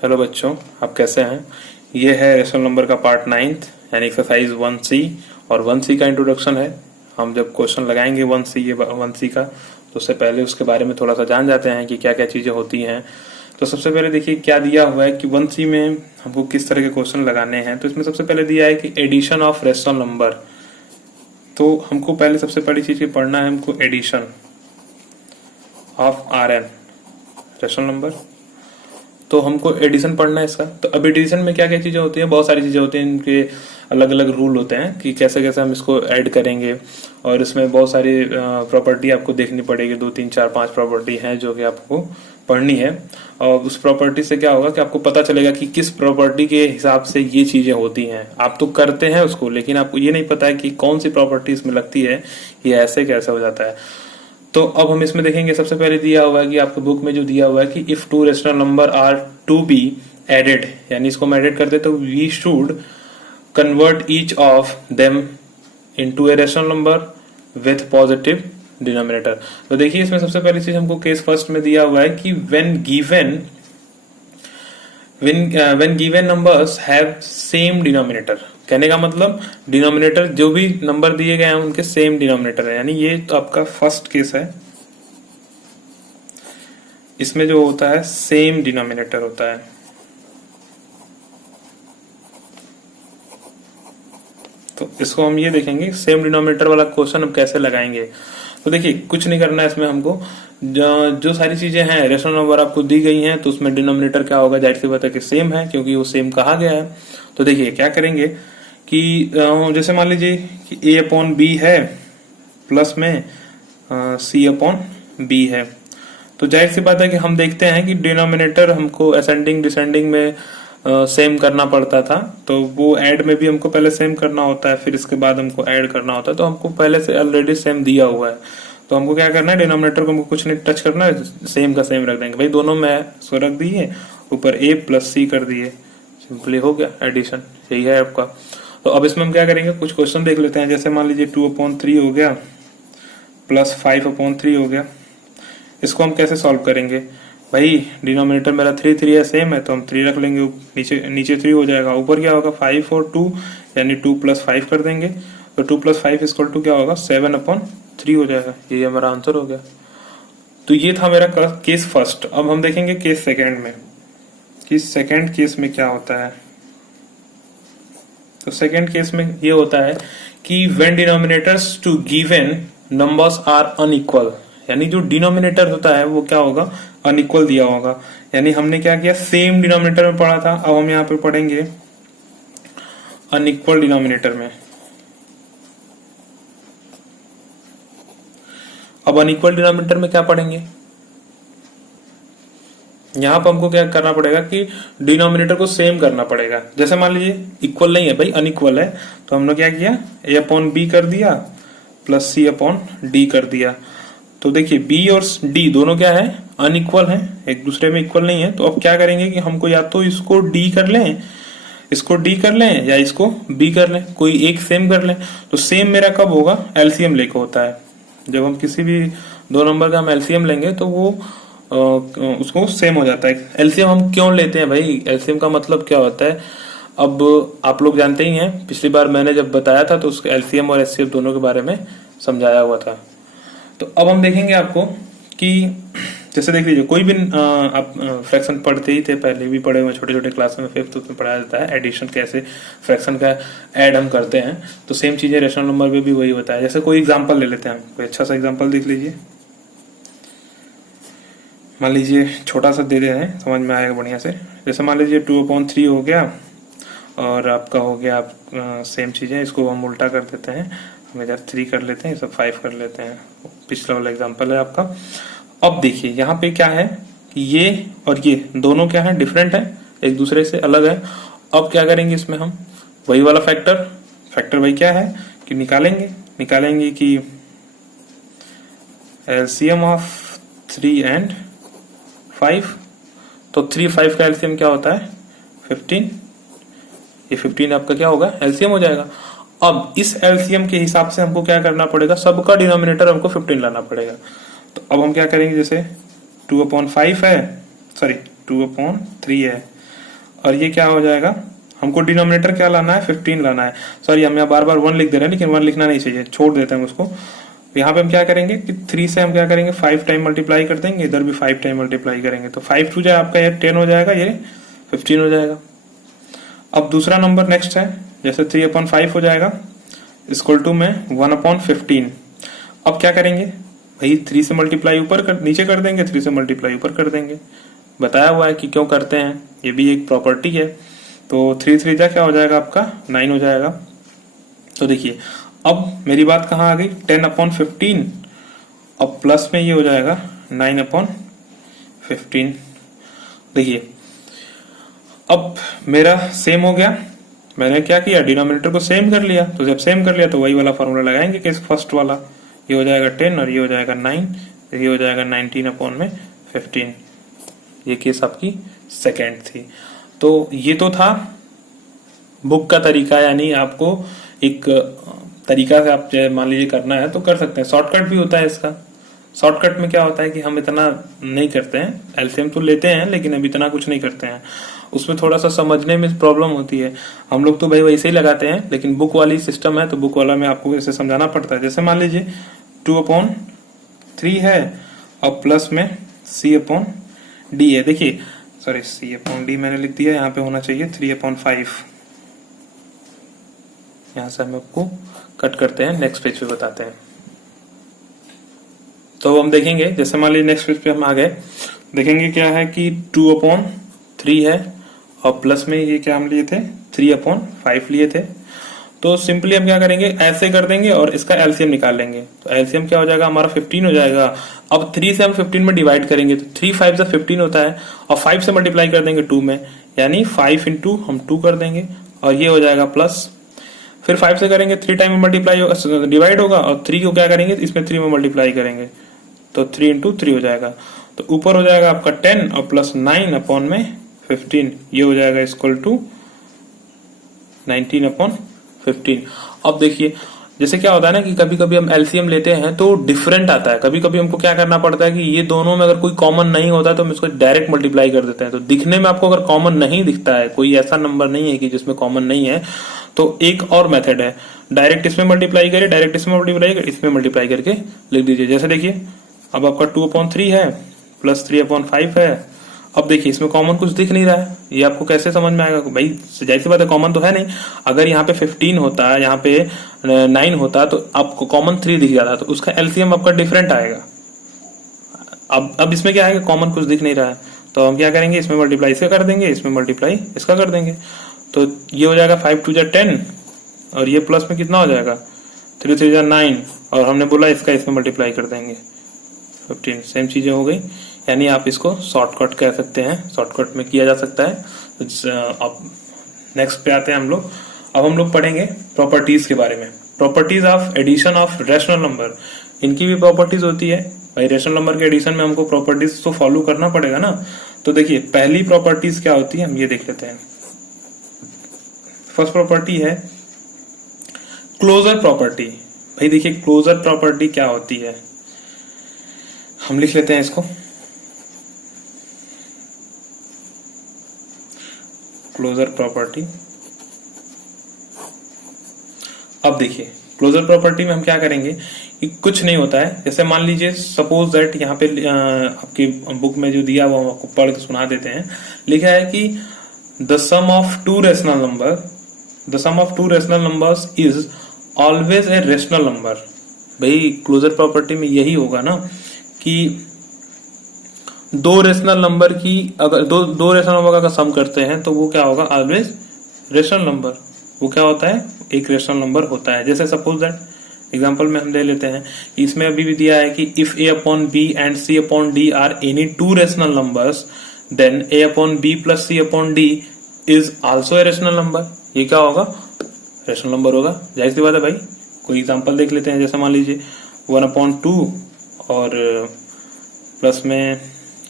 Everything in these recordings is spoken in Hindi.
हेलो बच्चों, आप कैसे हैं। ये है रेशनल नंबर का पार्ट 9 यानी एक्सरसाइज 1C और 1C का इंट्रोडक्शन है। हम जब क्वेश्चन लगाएंगे 1C का तो उससे पहले उसके बारे में थोड़ा सा जान जाते हैं कि क्या क्या चीज़ें होती हैं। तो सबसे पहले देखिए क्या दिया हुआ है कि 1C में हमको किस तरह के क्वेश्चन लगाने हैं। तो इसमें सबसे पहले दिया है कि एडिशन ऑफ रेशनल नंबर। तो हमको पहले सबसे पहली चीज़ पढ़ना है हमको addition of RN rational number. तो हमको एडिशन पढ़ना है इसका। तो अब एडिशन में क्या क्या चीज़ें होती हैं, बहुत सारी चीज़ें होती हैं, इनके अलग अलग रूल होते हैं कि कैसे कैसे हम इसको ऐड करेंगे। और इसमें बहुत सारी प्रॉपर्टी आपको देखनी पड़ेगी, 2 3 4 5 प्रॉपर्टी हैं जो कि आपको पढ़नी है। और उस प्रॉपर्टी से क्या होगा कि आपको पता चलेगा कि किस प्रॉपर्टी के हिसाब से ये चीज़ें होती हैं। आप तो करते हैं उसको, लेकिन आपको ये नहीं पता है कि कौन सी प्रॉपर्टी इसमें लगती है, ये ऐसे कैसे हो जाता है। तो अब हम इसमें देखेंगे, सबसे पहले दिया हुआ है कि आपके बुक में जो दिया हुआ है कि if 2 rational number are to be added, यानी इसको हम एडेड करते तो we should convert each of them into a rational number with positive denominator. तो देखिए इसमें सबसे पहली चीज हमको केस फर्स्ट में दिया हुआ है कि when given numbers have same denominator. कहने का मतलब डिनोमिनेटर जो भी नंबर दिए गए हैं उनके सेम डिनोमिनेटर है, यानी ये तो आपका फर्स्ट केस है। इसमें जो होता है सेम डिनोमिनेटर होता है। तो इसको हम ये देखेंगे सेम डिनोमिनेटर वाला क्वेश्चन हम कैसे लगाएंगे। तो देखिए कुछ नहीं करना है इसमें हमको, जो सारी चीजें हैं रेशनल नंबर आपको दी गई हैं तो उसमें डिनोमिनेटर क्या होगा, जाहिर सी बात है कि सेम है क्योंकि वो सेम कहा गया है। तो देखिए क्या करेंगे कि जैसे मान लीजिए कि A/B है प्लस में C/B है। तो जाहिर सी बात है कि हम देखते हैं कि डिनोमिनेटर हमको असेंडिंग डिसेंडिंग में सेम करना पड़ता था। तो वो ऐड में भी हमको पहले सेम करना होता है, फिर इसके बाद हमको ऐड करना होता है। तो हमको पहले से ऑलरेडी सेम दिया हुआ है, तो हमको क्या करना है, डिनोमिनेटर को हमको कुछ नहीं टच करना है, सेम का सेम रख देंगे। भाई दोनों में इसको रख दिए, ऊपर A + C कर दिए, सिंपली हो गया एडिशन। यही है आपका। तो अब इसमें हम क्या करेंगे, कुछ क्वेश्चन देख लेते हैं। जैसे मान लीजिए 2/3 हो गया प्लस 5/3 हो गया। इसको हम कैसे सॉल्व करेंगे, भाई डिनोमिनेटर मेरा 3 है, सेम है, तो हम 3 रख लेंगे, नीचे 3 हो जाएगा, ऊपर क्या होगा 5 और 2 यानी 2 + 5 कर देंगे। तो 2 + 5 = क्या होगा 7/3 हो जाएगा। ये हमारा आंसर हो गया। तो ये था मेरा केस फर्स्ट। अब हम देखेंगे केस सेकेंड में कि सेकेंड केस में क्या होता है। तो सेकेंड केस में ये होता है कि when denominators two given numbers are unequal, यानी जो डिनोमिनेटर होता है वो क्या होगा, अनइक्वल दिया होगा। यानी हमने क्या किया, सेम डिनोमिनेटर में पढ़ा था, अब हम यहाँ पे पढ़ेंगे अनइक्वल डिनोमिनेटर में। अब अनइक्वल डिनोमिनेटर में क्या पढ़ेंगे, यहाँ पर हमको क्या करना पड़ेगा कि डिनोमिनेटर को सेम करना पड़ेगा। जैसे मान लीजिए इक्वल नहीं है भाई, अनइक्वल है, तो हमने क्या किया A/B कर दिया प्लस C/D कर दिया। तो देखिए B और D दोनों क्या है, अनइक्वल है, एक दूसरे में इक्वल नहीं है। तो अब क्या करेंगे कि हमको या तो इसको D कर लें, इसको D कर लें, या इसको B कर लें, कोई एक सेम कर लें। तो सेम मेरा कब होगा, एलसीएम लेके होता है। जब हम किसी भी दो नंबर का हम एलसीएम लेंगे तो वो उसको सेम हो जाता है। एलसीएम हम क्यों लेते हैं भाई, एलसीएम का मतलब क्या होता है, अब आप लोग जानते ही हैं, पिछली बार मैंने जब बताया था तो उसके एलसीएम और एचसीएफ दोनों के बारे में समझाया हुआ था। तो अब हम देखेंगे आपको कि जैसे देख लीजिए कोई भी आप फ्रैक्शन पढ़ते ही थे, पहले भी पढ़े हुए छोटे छोटे क्लास में, 5th में पढ़ाया जाता है एडिशन कैसे फ्रैक्शन का ऐड हम करते हैं। तो सेम चीजें रेशनल नंबर में भी वही होता है। जैसे कोई एग्जांपल ले लेते हैं, कोई अच्छा सा एग्जांपल देख लीजिए। मान लीजिए छोटा सा दे रहे हैं, समझ में आएगा बढ़िया से। जैसे मान लीजिए 2/3 हो गया और आपका हो गया आप सेम चीजें, इसको हम उल्टा कर देते हैं, हम इधर 3 कर लेते हैं, सब 5 कर लेते हैं। पिछला वाला एग्जांपल है आपका। अब देखिए यहाँ पे क्या है कि ये और ये दोनों क्या है, डिफरेंट है, एक दूसरे से अलग है। अब क्या करेंगे इसमें हम वही वाला फैक्टर वही क्या है कि निकालेंगे कि एलसीएम ऑफ 3 and 5। तो 3 5 का एलसीएम क्या होता है 15। ये 15 आपका क्या होगा, एलसीएम हो जाएगा। अब इस एलसीएम के हिसाब से हमको क्या करना पड़ेगा, सबका डिनोमिनेटर हमको 15 लाना पड़ेगा। तो अब हम क्या करेंगे, जैसे 2/5 है, सॉरी 2/3 है, और ये क्या हो जाएगा, हमको डिनोमिनेटर क्या लाना है, 15 लाना है। सॉरी, हम यहाँ बार बार 1 लिख दे रहे हैं, लेकिन 1 लिखना नहीं चाहिए, छोड़ देते हैं उसको। यहाँ पे हम क्या करेंगे कि 3 से हम क्या करेंगे, 5 टाइम मल्टीप्लाई कर देंगे, इधर भी 5 टाइम मल्टीप्लाई करेंगे, तो 5 टू जाए आपका ये 10 हो जाएगा, ये 15 हो जाएगा। अब दूसरा नंबर नेक्स्ट है, जैसे 3/5 हो जाएगा इक्वल टू में 1/15। अब क्या करेंगे भाई, 3 से मल्टीप्लाई नीचे कर देंगे, 3 से मल्टीप्लाई ऊपर कर देंगे। बताया हुआ है कि क्यों करते हैं, ये भी एक प्रॉपर्टी है। तो 3 3 जा क्या हो जाएगा आपका 9 हो जाएगा। तो देखिए अब मेरी बात कहाँ आ गई, 10/15। अब प्लस में ये हो जाएगा 9/15। देखिए अब मेरा सेम हो गया, मैंने क्या किया, डिनोमिनेटर को सेम कर लिया। तो जब सेम कर लिया तो वही वाला फॉर्मूला लगाएंगे कि फर्स्ट वाला, ये हो जाएगा 10 और ये हो जाएगा 9, तो ये हो जाएगा 19/15। ये केस आपकी सेकेंड थी। तो ये तो था बुक का तरीका, यानी आपको एक तरीका से आप मान लीजिए करना है तो कर सकते हैं। शॉर्टकट भी होता है इसका। शॉर्टकट में क्या होता है कि हम इतना नहीं करते हैं, एलसीएम तो लेते हैं लेकिन अब इतना कुछ नहीं करते हैं, उसमें थोड़ा सा समझने में प्रॉब्लम होती है। हम लोग तो भाई वैसे ही लगाते हैं, लेकिन बुक वाली सिस्टम है तो बुक वाला में आपको इसे समझाना पड़ता है। जैसे मान लीजिए 2/3 है और प्लस में C/D है। देखिए सॉरी, C/D मैंने लिख दिया, यहाँ पे होना चाहिए 3/5। यहाँ से हम आपको कट करते हैं, नेक्स्ट पेज पे बताते हैं। तो हम देखेंगे, जैसे मान लीजिए नेक्स्ट पेज पे हम आ गए, देखेंगे क्या है कि 2/3 है और प्लस में ये क्या हम लिए थे, 3/5 लिए थे। तो सिंपली हम क्या करेंगे, ऐसे कर देंगे और इसका एलसीएम निकाल लेंगे। तो एलसीएम क्या हो जाएगा हमारा 15 हो जाएगा। अब 3 से हम 15 में डिवाइड करेंगे तो 3 5 से 15 होता है और 5 से मल्टीप्लाई कर देंगे 2 में, यानी 5 इंटू हम 2 कर देंगे और ये हो जाएगा प्लस। फिर 5 से करेंगे 3 टाइम में मल्टीप्लाई होगा, डिवाइड होगा, और 3 को क्या करेंगे इसमें 3 में मल्टीप्लाई करेंगे तो 3 इंटू 3 हो जाएगा। तो ऊपर हो जाएगा आपका 10 और प्लस 9/15, ये हो जाएगा इक्वल टू 19/15। अब देखिए जैसे क्या होता है ना कि कभी कभी हम एलसीएम लेते हैं तो डिफरेंट आता है, कभी कभी हमको क्या करना पड़ता है कि ये दोनों में अगर कोई कॉमन नहीं होता तो हम इसको डायरेक्ट मल्टीप्लाई कर देते हैं। तो दिखने में आपको अगर कॉमन नहीं दिखता है, कोई ऐसा नंबर नहीं है कि जिसमें कॉमन नहीं है, तो एक और मेथड है, डायरेक्ट इसमें मल्टीप्लाई करिए, डायरेक्ट इसमें मल्टीप्लाई कर, इसमें मल्टीप्लाई करके लिख दीजिए। जैसे देखिए अब आपका 2/3 है प्लस 3/5 है। अब देखिए इसमें कॉमन कुछ दिख नहीं रहा है, ये आपको कैसे समझ में आएगा भाई, जाहिर सी बात है कॉमन तो है नहीं। अगर यहाँ पे 15 होता, यहाँ पे 9 होता तो आपको कॉमन 3 दिख जाता, तो उसका एलसीएम आपका डिफरेंट आएगा। अब इसमें क्या आएगा, कॉमन कुछ दिख नहीं रहा है, तो हम क्या करेंगे, इसमें मल्टीप्लाई इसका कर देंगे, इसमें मल्टीप्लाई इसका कर देंगे। तो ये हो जाएगा 5 2 10 और ये प्लस में कितना हो जाएगा 3 3 9, और हमने बोला इसका इसमें मल्टीप्लाई कर देंगे 15। सेम चीजें हो गई, यानी आप इसको शॉर्टकट कह सकते हैं, शॉर्टकट में किया जा सकता है। अब नेक्स्ट पे आते हैं हम लोग। अब हम लोग पढ़ेंगे प्रॉपर्टीज के बारे में, properties of addition of rational number. इनकी भी प्रॉपर्टीज होती है भाई, रैशनल नंबर के एडिशन में हमको प्रॉपर्टीज तो फॉलो करना पड़ेगा ना। तो देखिए पहली प्रॉपर्टीज क्या होती है हम ये देख लेते हैं। फर्स्ट प्रॉपर्टी है क्लोजर प्रॉपर्टी। भाई देखिए क्लोजर प्रॉपर्टी क्या होती है, हम लिख लेते हैं इसको, क्लोजर प्रॉपर्टी। अब देखिए क्लोजर प्रॉपर्टी में हम क्या करेंगे कि कुछ नहीं होता है, जैसे मान लीजिए सपोज दैट यहाँ पे आपकी बुक में जो दिया हुआ आपको पढ़ के सुना देते हैं, लिखा है कि the sum of two rational numbers is always a rational number. भाई क्लोजर प्रॉपर्टी में यही होगा ना कि दो रेशनल नंबर की अगर दो रेशनल नंबर का सम करते हैं तो वो क्या होगा, ऑलवेज रेशनल नंबर। वो क्या होता है, एक रेशनल नंबर होता है। जैसे सपोज दैट एग्जांपल में हम ले लेते हैं, इसमें अभी भी दिया है कि if A/B and C/D are any two rational numbers then A/B plus C/D is also a rational number. ये क्या होगा, रेशनल नंबर होगा। जाहिर सी बात है भाई, कोई एग्जांपल देख लेते हैं। जैसे मान लीजिए 1/2 और प्लस में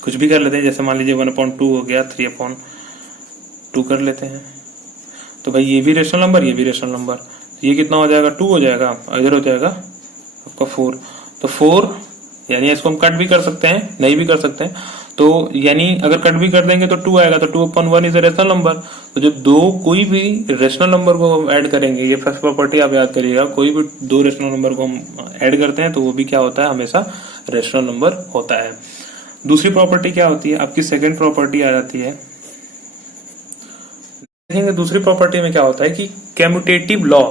कुछ भी कर लेते हैं, जैसे मान लीजिए 1/2 हो गया, 3/2 कर लेते हैं। तो भाई ये भी रेशनल नंबर, ये भी रेशनल नंबर, ये कितना हो जाएगा, 2 हो जाएगा, इधर हो जाएगा आपका 4। तो 4 यानी इसको हम कट भी कर सकते हैं, नहीं भी कर सकते हैं। तो यानी अगर कट भी कर देंगे तो 2 आएगा, तो 2/1 इज अ रेशनल नंबर। तो जब कोई भी रेशनल नंबर को हम ऐड करेंगे, ये फर्स्ट प्रॉपर्टी आप याद करिएगा, कोई भी 2 रेशनल नंबर को हम ऐड करते हैं तो वो भी क्या होता है, हमेशा रेशनल नंबर होता है। दूसरी प्रॉपर्टी क्या होती है, आपकी सेकेंड प्रॉपर्टी आ जाती है। देखेंगे दूसरी प्रॉपर्टी में क्या होता है कि कम्यूटेटिव लॉ।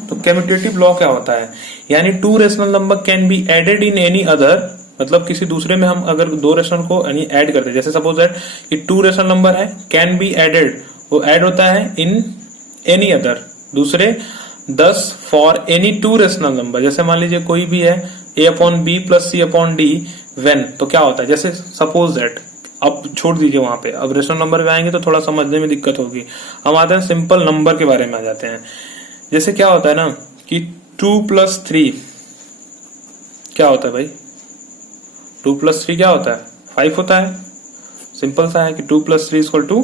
तो कम्यूटेटिव लॉ क्या होता है, यानी 2 rational number can be added in any other, मतलब किसी दूसरे में हम अगर 2 रेशनल को यानी ऐड करते हैं, जैसे सपोज दैट कि 2 रेशनल नंबर है, कैन बी एडेड, वो ऐड होता है इन एनी अदर, दूसरे 10 फॉर एनी 2 रेशनल नंबर। जैसे मान लीजिए कोई भी है a/b प्लस c/d व्हेन, तो क्या होता है, जैसे सपोज दैट, अब छोड़ दीजिए वहां पे, अब रेशनल नंबर में आएंगे तो थोड़ा समझने में दिक्कत होगी। हम आते हैं सिंपल नंबर के बारे में आ जाते हैं। जैसे क्या होता है ना कि 2 + 3 क्या होता है भाई, 2 + 3 क्या होता है, 5 होता है। सिंपल सा है कि 2 + 3 =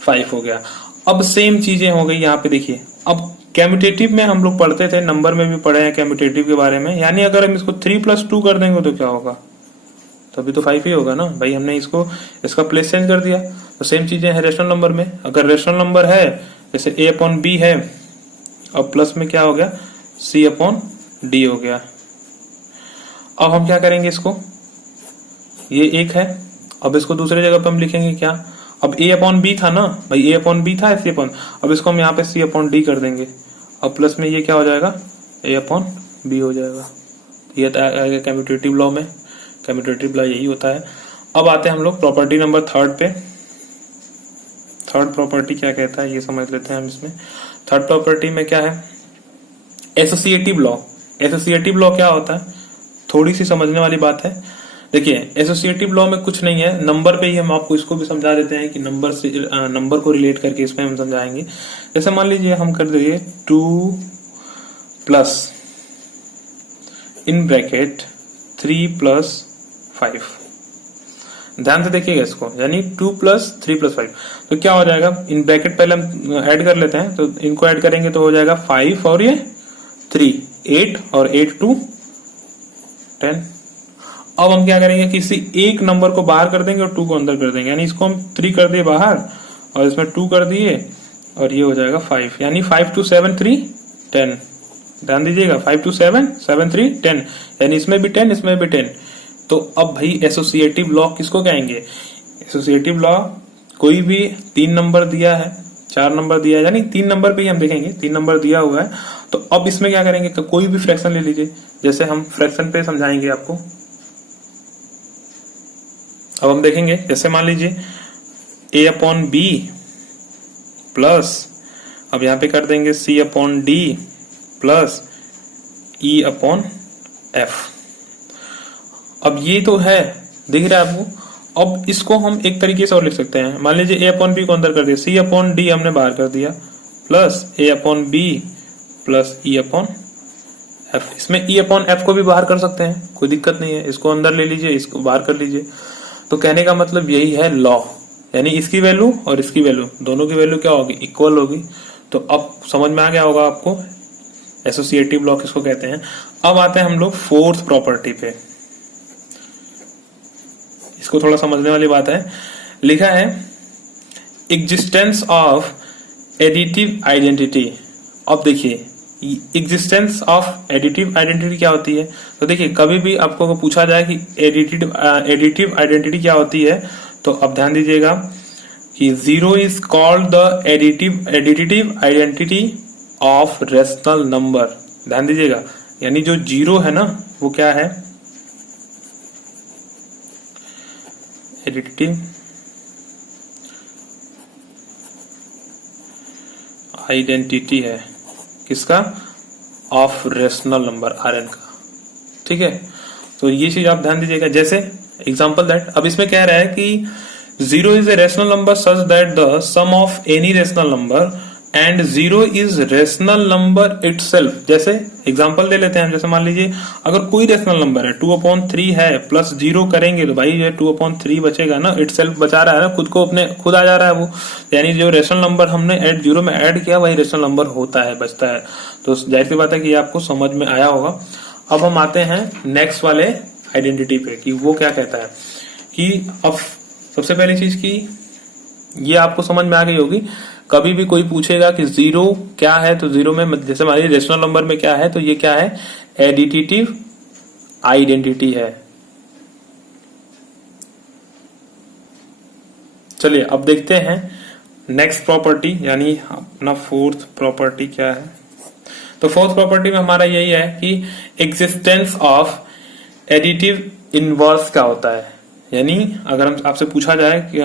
5 हो गया। अब सेम चीजें हो गई यहाँ पे, देखिए अब कम्यूटेटिव में हम लोग पढ़ते थे, नंबर में भी पढ़े हैं कम्यूटेटिव के बारे में, यानी अगर हम इसको 3 + 2 कर देंगे तो क्या होगा, तभी तो 5 ही होगा ना भाई, हमने इसका प्लेस चेंज कर दिया। तो सेम चीजें हैं रेशनल नंबर में, अगर रेशनल नंबर है जैसे a/b है, अब प्लस में क्या हो गया, c/d हो गया। अब हम क्या करेंगे, इसको ये एक है, अब इसको दूसरे जगह पे हम लिखेंगे क्या, अब a/b था ना भाई, a/b था अब इसको हम यहाँ पे c/d कर देंगे, अब प्लस में ये क्या हो जाएगा, a/b हो जाएगा। ये कम्यूटेटिव लॉ में, कम्यूटेटिव लॉ यही होता है। अब आते हैं हम लोग प्रॉपर्टी नंबर 3 पे। थर्ड प्रॉपर्टी क्या कहता है ये समझ लेते हैं हम इसमें। थर्ड प्रॉपर्टी में क्या है, एसोसिएटिव लॉ। एसोसिएटिव लॉ क्या होता है, थोड़ी सी समझने वाली बात है। देखिए एसोसिएटिव लॉ में कुछ नहीं है, नंबर पे ही हम आपको इसको भी समझा देते हैं कि नंबर से नंबर को रिलेट करके इसमें हम समझाएंगे। जैसे मान लीजिए हम कर देंगे 2 + इन ब्रैकेट 3 + 5। ध्यान से देखिएगा इसको, यानी 2 + 3 + 5, तो क्या हो जाएगा, इन ब्रैकेट पहले हम ऐड कर लेते हैं, तो इनको ऐड करेंगे तो हो जाएगा 5 और ये 3, 8 और 8 2 10। अब हम क्या करेंगे, किसी एक नंबर को बाहर कर देंगे और 2 को अंदर कर देंगे, यानी इसको हम 3 कर दिए बाहर और इसमें 2 कर दिए और ये हो जाएगा 5, यानी 5 2 7 3 10। ध्यान दीजिएगा, 5 2 7 7 3 10, यानी इसमें भी 10 इसमें भी 10। तो अब भाई एसोसिएटिव लॉ किसको कहेंगे, एसोसिएटिव लॉ कोई भी 3 नंबर दिया है, 4 नंबर दिया है, यानी 3 नंबर पे ही हम देखेंगे, 3 नंबर दिया हुआ है, तो अब इसमें क्या करेंगे, तो कोई भी फ्रैक्शन ले लीजिए, जैसे हम फ्रैक्शन पे समझाएंगे आपको। अब हम देखेंगे, जैसे मान लीजिए a/b प्लस, अब यहां पे कर देंगे c/d प्लस e/f। अब ये तो है, दिख रहा है आपको। अब इसको हम एक तरीके से और लिख सकते हैं, मान लीजिए a/b को अंदर कर दिया, c/d हमने बाहर कर दिया, प्लस a/b प्लस e/f। इसमें e/f को भी बाहर कर सकते हैं, कोई दिक्कत नहीं है, इसको अंदर ले लीजिए, इसको बाहर कर लीजिए। तो कहने का मतलब यही है लॉ, यानी इसकी वैल्यू और इसकी वैल्यू, दोनों की वैल्यू क्या होगी, इक्वल होगी। तो अब समझ में आ गया होगा आपको एसोसिएटिव लॉ किसको कहते हैं। अब आते हैं हम लोग 4th प्रॉपर्टी पे, इसको थोड़ा समझने वाली बात है। लिखा है एग्जिस्टेंस ऑफ एडिटिव आइडेंटिटी। अब देखिए एग्जिस्टेंस ऑफ एडिटिव आइडेंटिटी क्या होती है, तो देखिए कभी भी आपको पूछा जाए कि एडिटिव आइडेंटिटी क्या होती है, तो अब ध्यान दीजिएगा कि 0 is called the additive identity of rational number. ध्यान दीजिएगा, यानी जो 0 है ना वो क्या है, एडिटिव आइडेंटिटी है, किसका, ऑफ रेशनल नंबर Rn का, ठीक है। तो ये चीज आप ध्यान दीजिएगा। जैसे एग्जांपल दैट, अब इसमें कह रहा है कि 0 is a rational number such that the sum of any rational number and 0 is rational number itself. जैसे एग्जांपल ले लेते हैं, जैसे मान लीजिए अगर कोई रेशनल नंबर है 2/3 है, प्लस 0 करेंगे तो भाई ये 2/3 बचेगा ना, इटसेल्फ बचा रहा है ना, खुद को अपने खुद आ जा रहा है वो, यानी जो रेशनल नंबर हमने 0 में ऐड किया वही रेशनल नंबर होता है, बचता है। तो जाहिर सी बात है कि आपको समझ में आया होगा। अब हम आते हैं नेक्स्ट वाले आइडेंटिटी पे कि वो क्या कहता है कि अब सबसे पहली चीज की ये आपको समझ में आ गई होगी। कभी भी कोई पूछेगा कि जीरो क्या है तो जीरो में जैसे हमारी रेशनल नंबर में क्या है तो ये क्या है, एडिटिव आइडेंटिटी है। चलिए अब देखते हैं नेक्स्ट प्रॉपर्टी यानी अपना फोर्थ प्रॉपर्टी क्या है। तो फोर्थ प्रॉपर्टी में हमारा यही है कि एग्जिस्टेंस ऑफ एडिटिव इनवर्स क्या होता है। यानी अगर हम आपसे पूछा जाए कि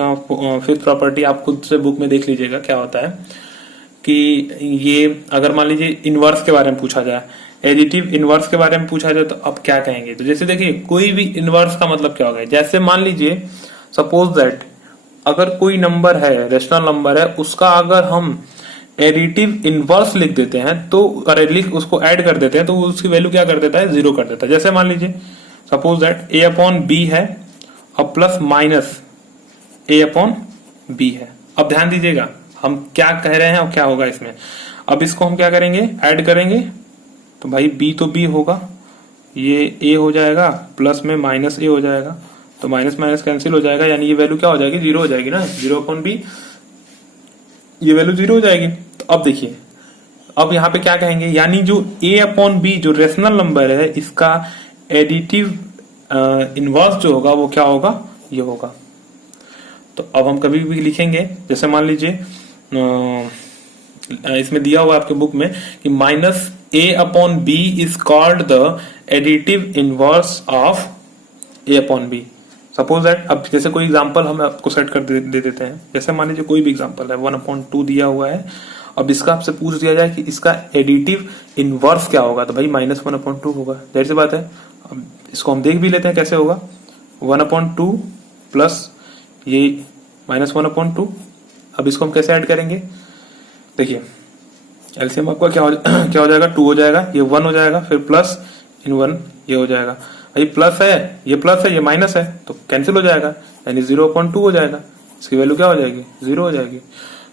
फिफ्थ प्रॉपर्टी आप खुद से बुक में देख लीजिएगा क्या होता है कि ये अगर मान लीजिए इनवर्स के बारे में पूछा जाए, एडिटिव इनवर्स के बारे में पूछा जाए तो अब क्या कहेंगे। तो जैसे देखिए कोई भी इनवर्स का मतलब क्या होगा, जैसे मान लीजिए सपोज दैट अगर कोई नंबर है, रेशनल नंबर है, उसका अगर हम एडिटिव इनवर्स लिख देते हैं तो उसको ऐड कर देते हैं तो उसकी वैल्यू क्या कर देता है, जीरो कर देता है। जैसे मान लीजिए suppose that a upon b है और plus minus a upon b है। अब ध्यान दीजिएगा हम क्या कह रहे हैं और क्या होगा इसमें। अब इसको हम क्या करेंगे, ऐड करेंगे तो भाई बी तो बी होगा, ये ए हो जाएगा, प्लस में माइनस ए हो जाएगा, तो माइनस माइनस कैंसिल हो जाएगा, यानी ये वैल्यू क्या हो जाएगी, जीरो हो जाएगी ना, जीरो अपॉन बी, ये वैल्यू जीरो हो जाएगी। तो अब देखिए अब यहाँ पे क्या कहेंगे, यानी जो ए अपॉन बी जो रेशनल नंबर है इसका एडिटिव इनवर्स जो होगा वो क्या होगा, ये होगा। तो अब हम कभी भी लिखेंगे जैसे मान लीजिए इसमें दिया हुआ आपके बुक में कि minus a upon b is called the additive inverse of a upon b. Suppose that अब जैसे कोई एग्जांपल हम आपको सेट कर दे देते हैं। जैसे मान लीजिए कोई भी एग्जांपल है 1/2 दिया हुआ है, अब इसका आपसे पूछ दिया जाए कि इसका एडिटिव इनवर्स क्या होगा, तो भाई -1/2 होगा, जाहिर सी बात है। अब इसको हम देख भी लेते हैं कैसे होगा, 1/2 प्लस ये -1/2। अब इसको हम कैसे ऐड करेंगे, देखिए एलसीएम आपका क्या हो जाएगा, 2 हो जाएगा, ये 1 हो जाएगा, फिर प्लस इन 1 ये हो जाएगा, ये प्लस है, ये प्लस है, ये माइनस है, तो कैंसिल हो जाएगा, यानी 0/2 हो जाएगा, इसकी वैल्यू क्या हो जाएगी, 0 हो जाएगी।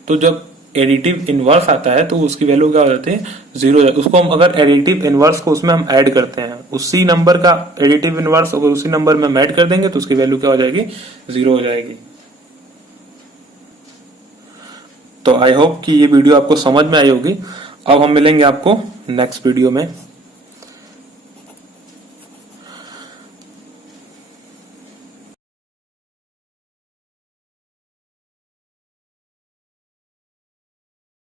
तो जब एडिटिव इनवर्स आता है तो उसकी वैल्यू क्या हो जाती है, 0 हो जाती है। उसको हम अगर एडिटिव इनवर्स को उसमें हम ऐड करते हैं, उसी नंबर का एडिटिव इनवर्स अगर उसी नंबर में हम ऐड कर देंगे तो उसकी वैल्यू क्या हो जाएगी, 0 हो जाएगी। तो आई होप कि ये वीडियो आपको समझ में आई होगी। अब हम मिलेंगे आपको नेक्स्ट वीडियो में।